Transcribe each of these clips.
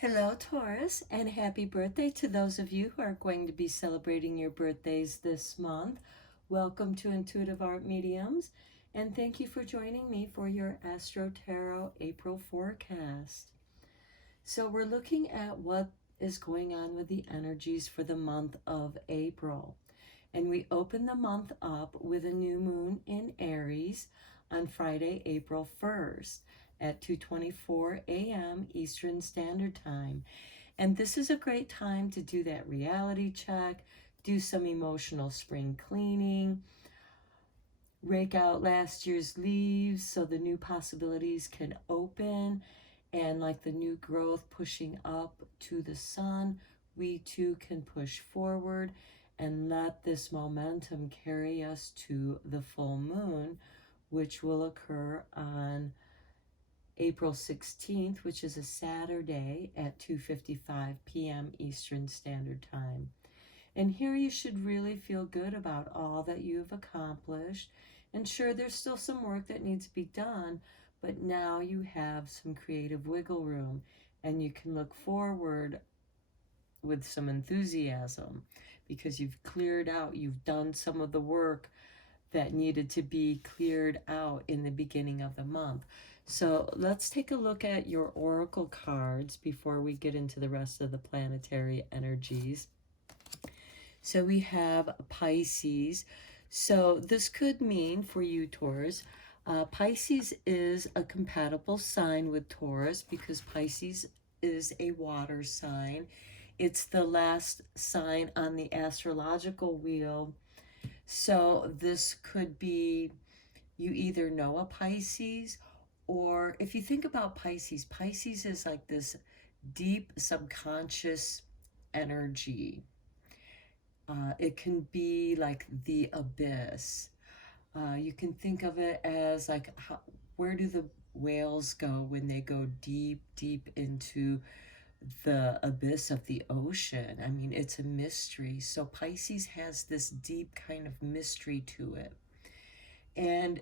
Hello, Taurus, and happy birthday to those of you who are going to be celebrating your birthdays this month. Welcome to Intuitive Art Mediums, and thank you for joining me for your Astro Tarot April forecast. So we're looking at what is going on with the energies for the month of April. And we open the month up with a new moon in Aries on Friday, April 1st at 2:24 a.m. Eastern Standard Time. And this is a great time to do that reality check, do some emotional spring cleaning, rake out last year's leaves so the new possibilities can open, and like the new growth pushing up to the sun, we too can push forward and let this momentum carry us to the full moon, which will occur on April 16th, which is a Saturday at 2:55 p.m. Eastern Standard Time. And here you should really feel good about all that you've accomplished. And sure, there's still some work that needs to be done, but now you have some creative wiggle room and you can look forward with some enthusiasm because you've cleared out, you've done some of the work that needed to be cleared out in the beginning of the month. So let's take a look at your oracle cards before we get into the rest of the planetary energies. So we have Pisces. So this could mean for you, Taurus, Pisces is a compatible sign with Taurus because Pisces is a water sign. It's the last sign on the astrological wheel. So this could be you either know a Pisces, or if you think about Pisces, Pisces is like this deep subconscious energy. It can be like the abyss. You can think of it as like, where do the whales go when they go deep, deep into the abyss of the ocean? I mean, it's a mystery. So Pisces has this deep kind of mystery to it. And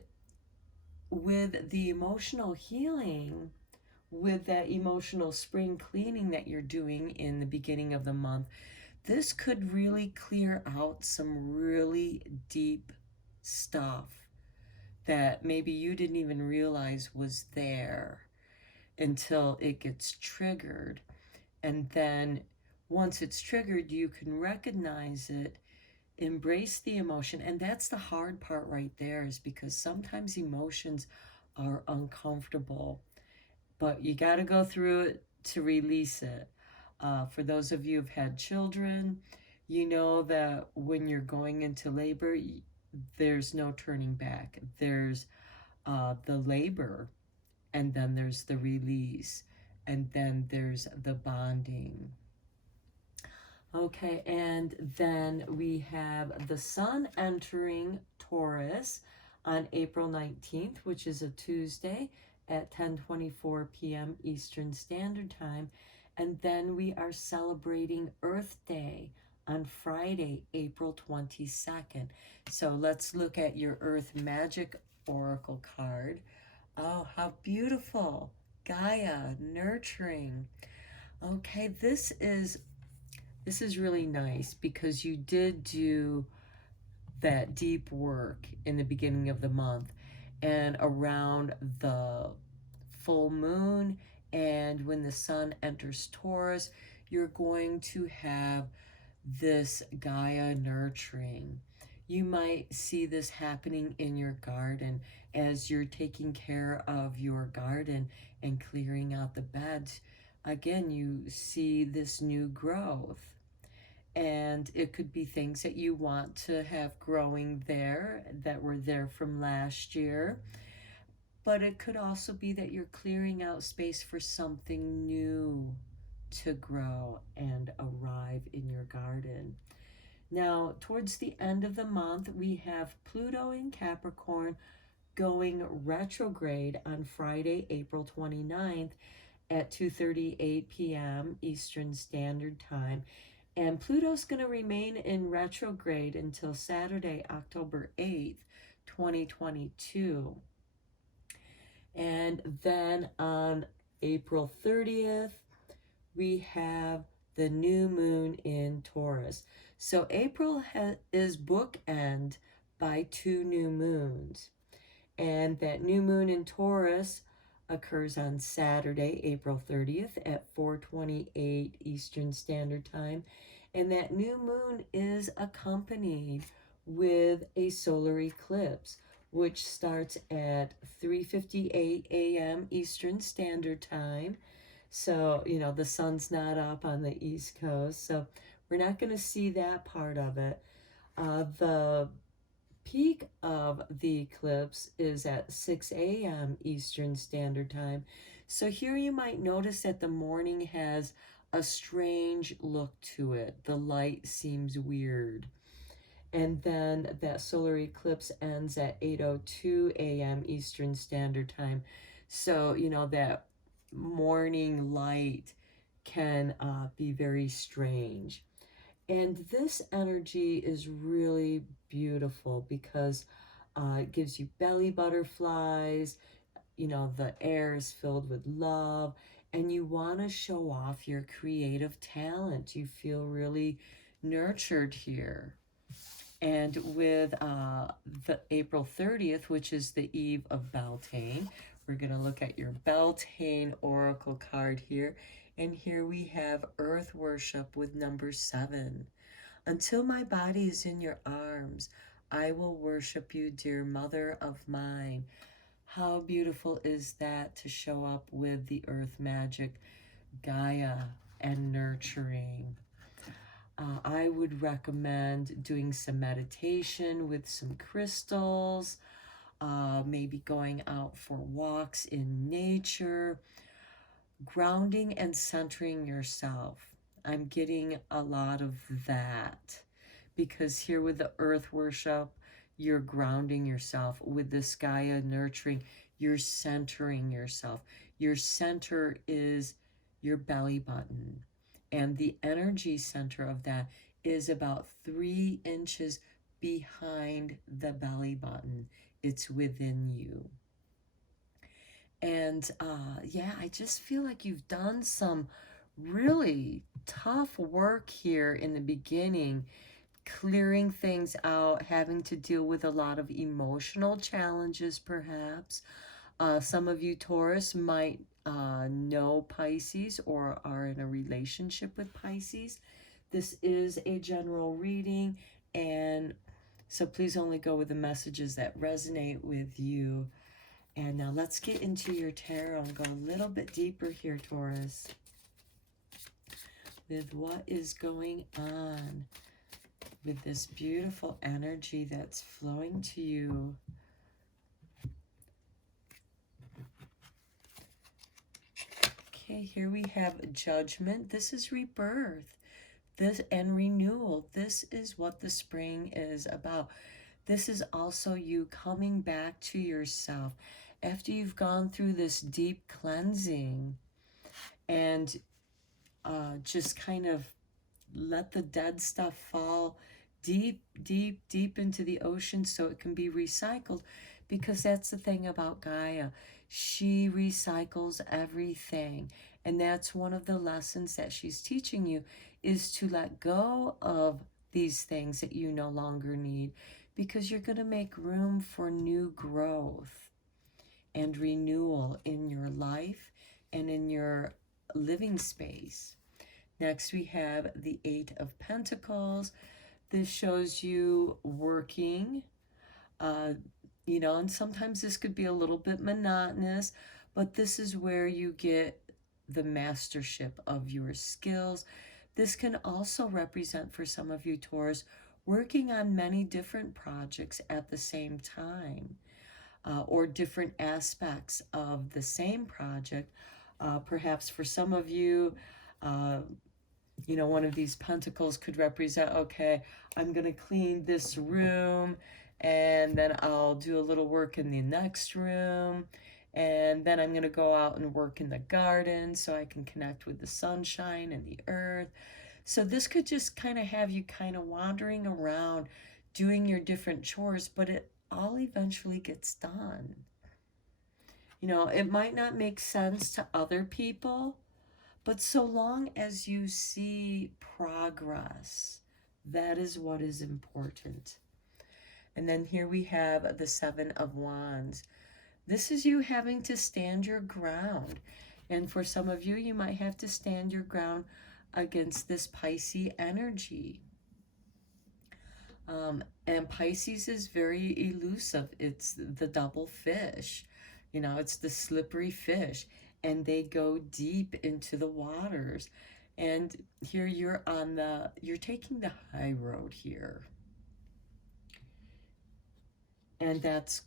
with the emotional healing, with that emotional spring cleaning that you're doing in the beginning of the month, this could really clear out some really deep stuff that maybe you didn't even realize was there until it gets triggered. And then once it's triggered, you can recognize it, embrace the emotion. And that's the hard part right there, is because sometimes emotions are uncomfortable, but you got to go through it to release it. For those of you who've had children, you know that when you're going into labor, there's no turning back. There's the labor, and then there's the release, and then there's the bonding. Okay, and then we have the sun entering Taurus on April 19th, which is a Tuesday at 10:24 p.m. Eastern Standard Time. And then we are celebrating Earth Day on Friday, April 22nd. So let's look at your Earth Magic Oracle card. Oh, how beautiful. Gaia, nurturing. Okay, this is really nice because you did do that deep work in the beginning of the month, and around the full moon and when the sun enters Taurus, you're going to have this Gaia nurturing. You might see this happening in your garden as you're taking care of your garden and clearing out the beds. Again, you see this new growth. And it could be things that you want to have growing there that were there from last year. But it could also be that you're clearing out space for something new to grow and arrive in your garden. Now, towards the end of the month, we have Pluto in Capricorn going retrograde on Friday, April 29th at 2:38 p.m. Eastern Standard Time. And Pluto's going to remain in retrograde until Saturday, October 8th, 2022. And then on April 30th, we have the new moon in Taurus. So April is bookend by 2 new moons. And that new moon in Taurus occurs on Saturday, April 30th at 4:28 Eastern Standard Time. And that new moon is accompanied with a solar eclipse, which starts at 3:58 a.m. Eastern Standard Time. So, the sun's not up on the East Coast, so we're not going to see that part of it. The peak of the eclipse is at 6 a.m. Eastern Standard Time. So here you might notice that the morning has a strange look to it. The light seems weird. And then that solar eclipse ends at 8:02 a.m. Eastern Standard Time. So, that morning light can be very strange. And this energy is really beautiful because it gives you belly butterflies. The air is filled with love, and you want to show off your creative talent. You feel really nurtured here. And with the April 30th, which is the eve of Beltane, we're going to look at your Beltane Oracle card here. And here we have Earth Worship with number 7. Until my body is in your arms, I will worship you, dear mother of mine. How beautiful is that to show up with the earth magic, Gaia, and nurturing. I would recommend doing some meditation with some crystals, maybe going out for walks in nature, grounding and centering yourself. I'm getting a lot of that because here with the earth worship, you're grounding yourself. With this Gaia nurturing, you're centering yourself. Your center is your belly button. And the energy center of that is about 3 inches behind the belly button. It's within you. And yeah, I just feel like you've done some really tough work here in the beginning, clearing things out, having to deal with a lot of emotional challenges, perhaps. Some of you Taurus might know Pisces or are in a relationship with Pisces. This is a general reading, and so please only go with the messages that resonate with you. And now let's get into your tarot and go a little bit deeper here, Taurus, with what is going on with this beautiful energy that's flowing to you. Okay, here we have Judgment. This is rebirth. This and renewal. This is what the spring is about. This is also you coming back to yourself after you've gone through this deep cleansing and just kind of let the dead stuff fall deep, deep, deep into the ocean so it can be recycled, because that's the thing about Gaia. She recycles everything. And that's one of the lessons that she's teaching you, is to let go of these things that you no longer need, because you're going to make room for new growth and renewal in your life and in your living space. Next, we have the 8 of Pentacles. This shows you working, and sometimes this could be a little bit monotonous, but this is where you get the mastership of your skills. This can also represent, for some of you Taurus, working on many different projects at the same time, or different aspects of the same project. Perhaps for some of you, one of these pentacles could represent, okay, I'm going to clean this room, and then I'll do a little work in the next room, and then I'm going to go out and work in the garden so I can connect with the sunshine and the earth. So this could just kind of have you kind of wandering around doing your different chores, but it all eventually gets done. It might not make sense to other people, But so long as you see progress, that is what is important. And then here we have the Seven of Wands. This is you having to stand your ground. And for some of you, you might have to stand your ground against this Pisces energy. And Pisces is very elusive. It's the double fish. You know, it's the slippery fish. And they go deep into the waters. And here you're taking the high road here. And that's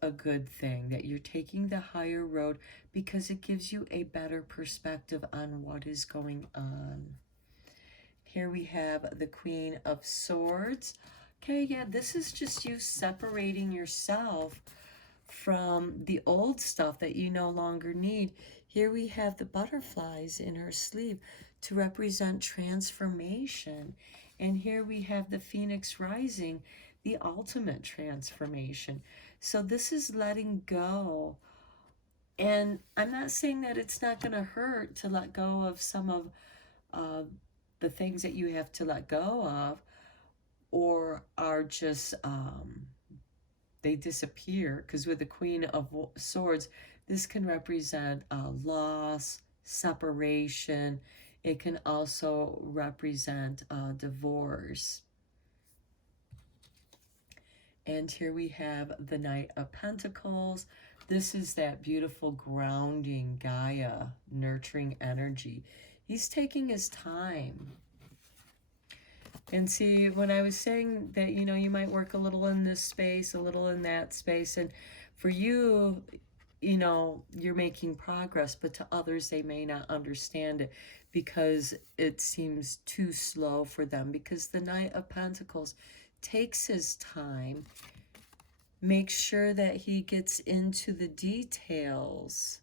a good thing, that you're taking the higher road, because it gives you a better perspective on what is going on. Here we have the Queen of Swords. Okay, yeah, this is just you separating yourself from the old stuff that you no longer need. Here we have the butterflies in her sleeve to represent transformation. And here we have the Phoenix rising, the ultimate transformation. So this is letting go. And I'm not saying that it's not going to hurt to let go of some of the things that you have to let go of, or are just they disappear. Because with the Queen of Swords, this can represent loss, separation. It can also represent divorce. And here we have the Knight of Pentacles. This is that beautiful grounding Gaia, nurturing energy. He's taking his time. And see, when I was saying that, you know, you might work a little in this space, a little in that space, and for you, you know, you're making progress, but to others, they may not understand it because it seems too slow for them, because the Knight of Pentacles takes his time, makes sure that he gets into the details.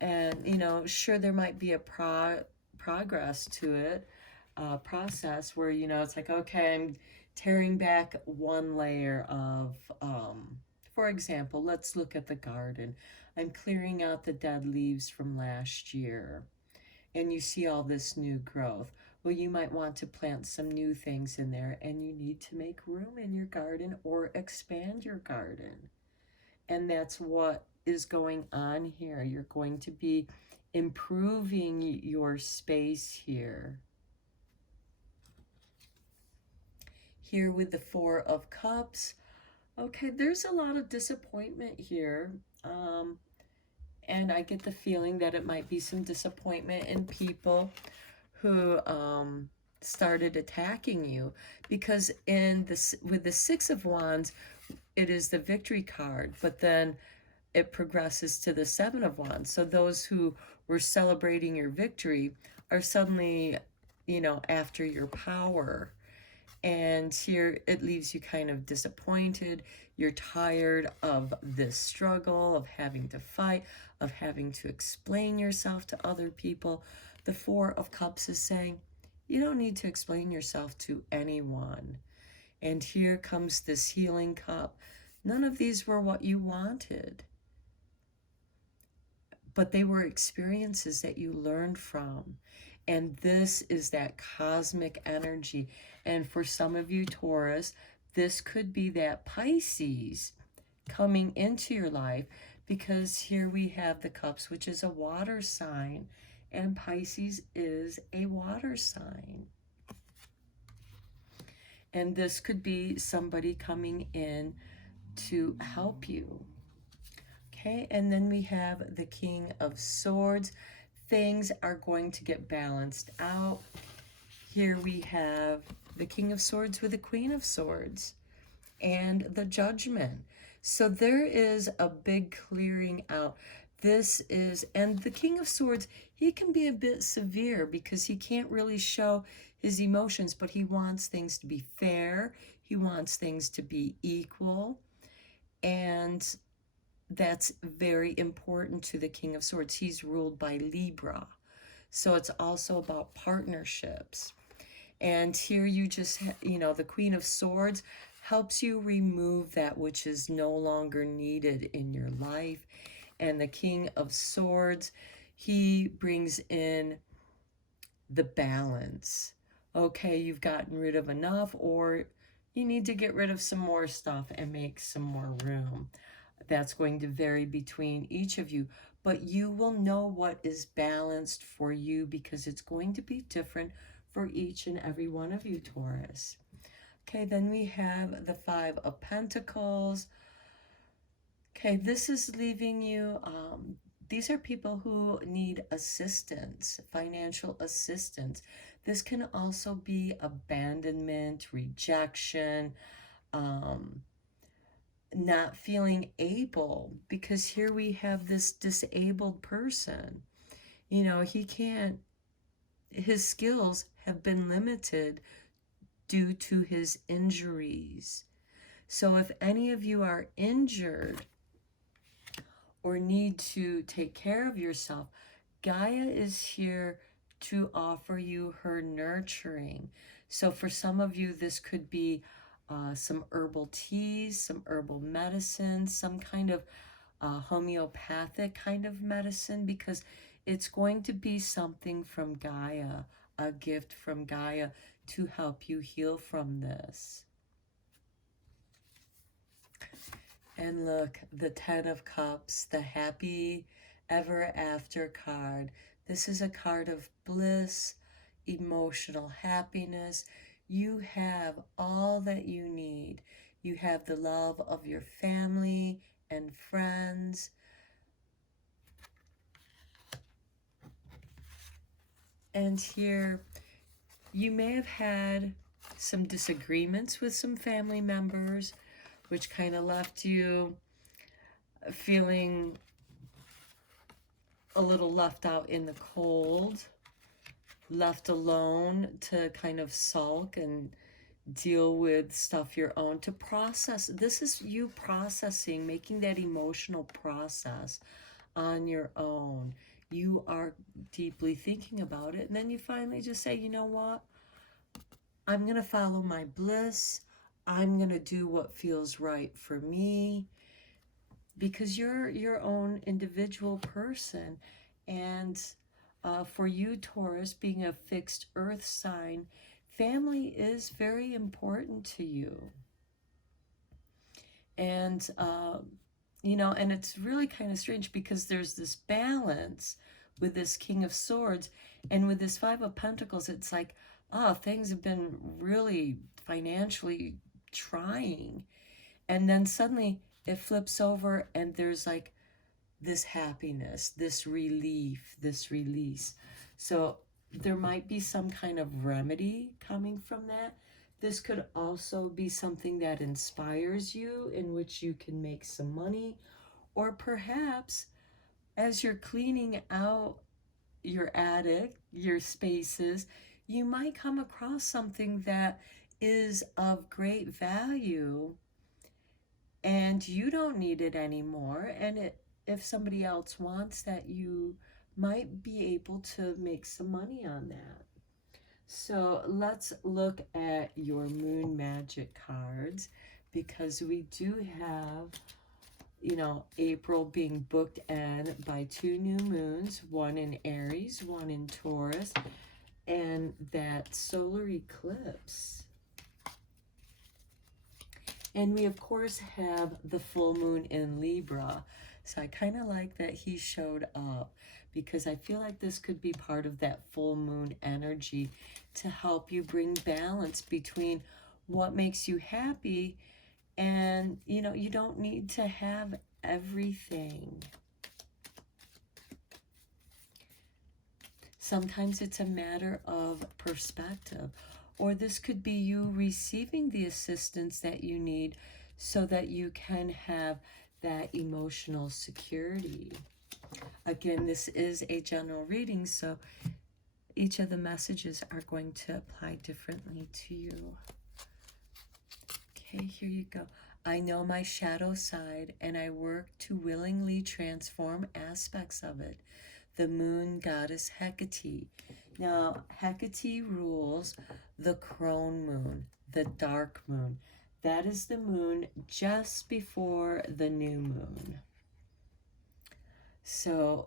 And, you know, sure, there might be a progress to it, process where, you know, it's like, okay, I'm tearing back one layer of, for example, let's look at the garden. I'm clearing out the dead leaves from last year, and you see all this new growth. Well, you might want to plant some new things in there, and you need to make room in your garden or expand your garden. And that's what is going on here. You're going to be improving your space here. Here with the Four of Cups, okay, there's a lot of disappointment here. And I get the feeling that it might be some disappointment in people who started attacking you, because with the Six of Wands, it is the victory card, but then it progresses to the Seven of Wands. So those who were celebrating your victory are suddenly, you know, after your power. And here it leaves you kind of disappointed. You're tired of this struggle, of having to fight, of having to explain yourself to other people. The Four of Cups is saying, you don't need to explain yourself to anyone. And here comes this healing cup. None of these were what you wanted, but they were experiences that you learned from. And this is that cosmic energy. And for some of you, Taurus, this could be that Pisces coming into your life, because here we have the cups, which is a water sign, and Pisces is a water sign. And this could be somebody coming in to help you. Okay, and then we have the King of Swords. Things are going to get balanced out. Here we have the King of Swords with the Queen of Swords and the Judgment. So there is a big clearing out. And the King of Swords, he can be a bit severe because he can't really show his emotions, but he wants things to be fair. He wants things to be equal. And that's very important to the King of Swords. He's ruled by Libra. So it's also about partnerships. And here you just, you know, the Queen of Swords helps you remove that which is no longer needed in your life. And the King of Swords, he brings in the balance. Okay, you've gotten rid of enough, or you need to get rid of some more stuff and make some more room. That's going to vary between each of you, but you will know what is balanced for you because it's going to be different for each and every one of you, Taurus. Okay, then we have the Five of Pentacles. Okay, this is leaving you, these are people who need assistance, financial assistance. This can also be abandonment, rejection, not feeling able, because here we have this disabled person. You know, he can't, his skills have been limited due to his injuries. So if any of you are injured or need to take care of yourself, Gaia is here to offer you her nurturing. So for some of you, this could be some herbal teas, some herbal medicine, some kind of homeopathic kind of medicine, because it's going to be something from Gaia, a gift from Gaia to help you heal from this. And look, the Ten of Cups, the happy ever after card. This is a card of bliss, emotional happiness. You have all that you need. You have the love of your family and friends. And here, you may have had some disagreements with some family members, which kind of left you feeling a little left out in the cold, left alone to kind of sulk and deal with stuff your own, to process. This is you processing, making that emotional process on your own. You are deeply thinking about it, and then you finally just say, you know what? I'm going to follow my bliss. I'm going to do what feels right for me, because you're your own individual person. And for you, Taurus, being a fixed earth sign, family is very important to you. And, you know, and it's really kind of strange because there's this balance with this King of Swords, and with this Five of Pentacles, it's like, things have been really financially trying. And then suddenly it flips over and there's like this happiness, this relief, this release. So there might be some kind of remedy coming from that. This could also be something that inspires you, in which you can make some money, or perhaps as you're cleaning out your attic, your spaces, you might come across something that is of great value and you don't need it anymore. And if somebody else wants that, you might be able to make some money on that. So let's look at your moon magic cards, because we do have, you know, April being booked in by two new moons, one in Aries, one in Taurus, and that solar eclipse. And we, of course, have the full moon in Libra. So I kind of like that he showed up, because I feel like this could be part of that full moon energy to help you bring balance between what makes you happy and, you know, you don't need to have everything. Sometimes it's a matter of perspective, or this could be you receiving the assistance that you need so that you can have that emotional security. Again, this is a general reading, so each of the messages are going to apply differently to you. Okay, here you go. I know my shadow side, and I work to willingly transform aspects of it. The moon goddess Hecate. Now, Hecate rules the crone moon, the dark moon. That is the moon just before the new moon. So,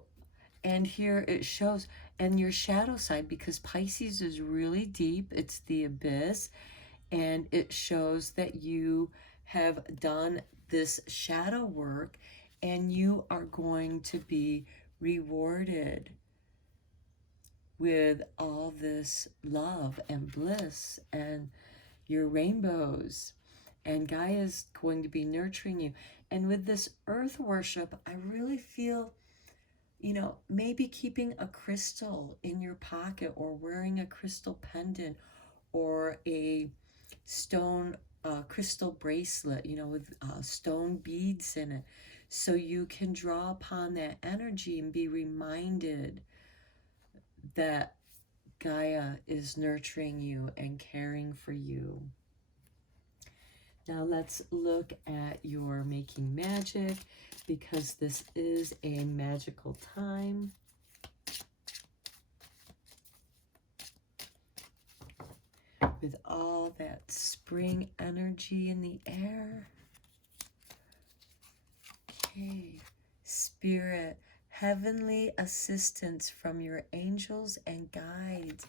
And here it shows, and your shadow side, because Pisces is really deep, it's the abyss, and it shows that you have done this shadow work and you are going to be rewarded with all this love and bliss and your rainbows. And Gaia is going to be nurturing you. And with this earth worship, I really feel, you know, maybe keeping a crystal in your pocket or wearing a crystal pendant or a stone crystal bracelet, you know, with stone beads in it, so you can draw upon that energy and be reminded that Gaia is nurturing you and caring for you. Now let's look at your making magic, because this is a magical time. With all that spring energy in the air. Okay, Spirit, heavenly assistance from your angels and guides.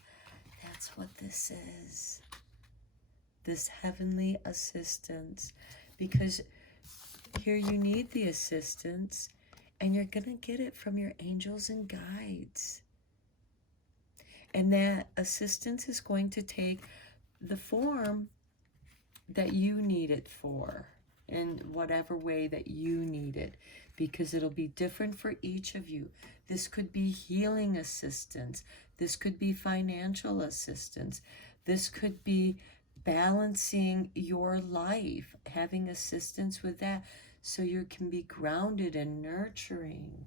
That's what this is. This heavenly assistance. Because here you need the assistance, and you're going to get it from your angels and guides. And that assistance is going to take the form that you need it for, in whatever way that you need it, because it'll be different for each of you. This could be healing assistance. This could be financial assistance. This could be balancing your life, having assistance with that, so you can be grounded and nurturing.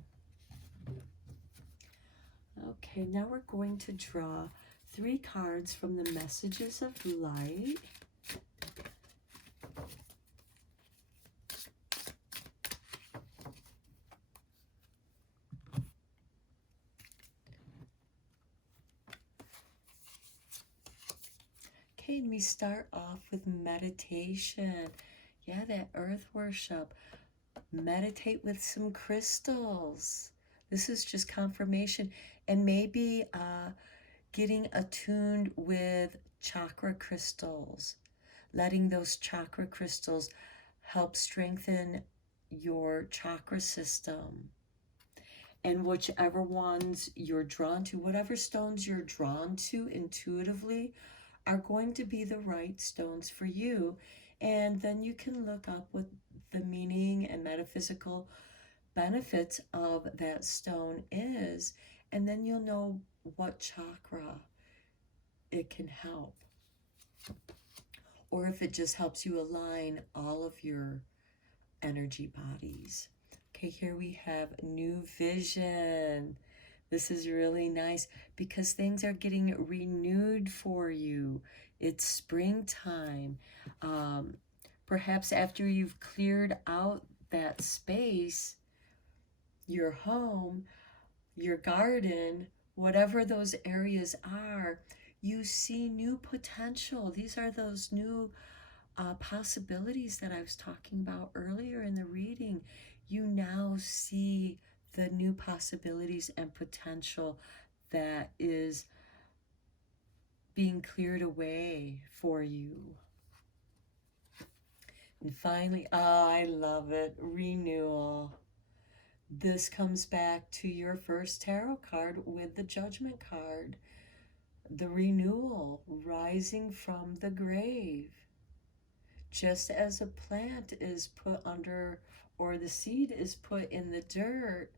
Okay, now we're going to draw 3 cards from the Messages of Light. Okay, and we start off with meditation. Yeah, that earth worship. Meditate with some crystals. This is just confirmation. And maybe getting attuned with chakra crystals. Letting those chakra crystals help strengthen your chakra system. And whichever ones you're drawn to, whatever stones you're drawn to intuitively, are going to be the right stones for you. And then you can look up what the meaning and metaphysical benefits of that stone is, and then you'll know what chakra it can help, or if it just helps you align all of your energy bodies. Okay, here we have new vision. This is really nice because things are getting renewed for you. It's springtime. Perhaps after you've cleared out that space, your home, your garden, whatever those areas are, you see new potential. These are those new possibilities that I was talking about earlier in the reading. You now see the new possibilities and potential that is being cleared away for you. And finally, I love it, renewal. This comes back to your first tarot card with the Judgment card. The renewal, rising from the grave. Just as a plant is put under, or the seed is put in the dirt,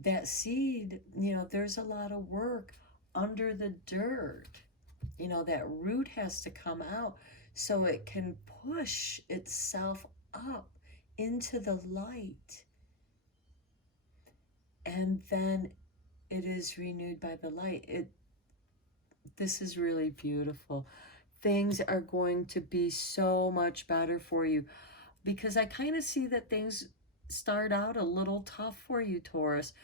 that seed, you know, there's a lot of work under the dirt. You know, that root has to come out so it can push itself up into the light. And then it is renewed by the light. This is really beautiful. Things are going to be so much better for you, because I kind of see that things start out a little tough for you, Taurus,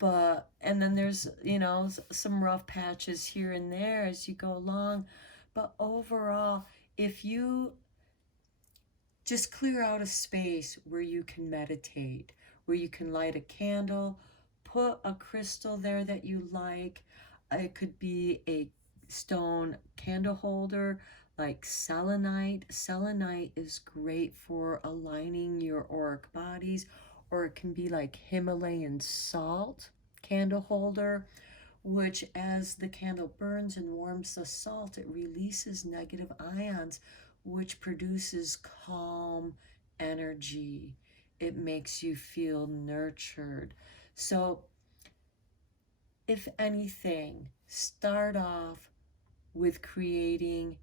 and then there's, you know, some rough patches here and there as you go along. But overall, if you just clear out a space where you can meditate, where you can light a candle, put a crystal there that you like. It could be a stone candle holder like selenite. Selenite is great for aligning your auric bodies, or it can be like Himalayan salt candle holder, which as the candle burns and warms the salt, it releases negative ions, which produces calm energy. It makes you feel nurtured. So if anything, start off with creating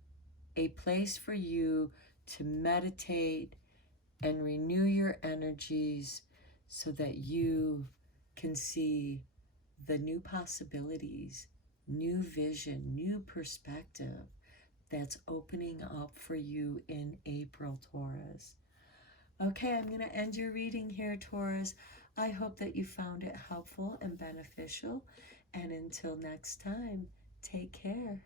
a place for you to meditate and renew your energies so that you can see the new possibilities, new vision, new perspective that's opening up for you in April, Taurus. Okay, I'm going to end your reading here, Taurus. I hope that you found it helpful and beneficial. And until next time, take care.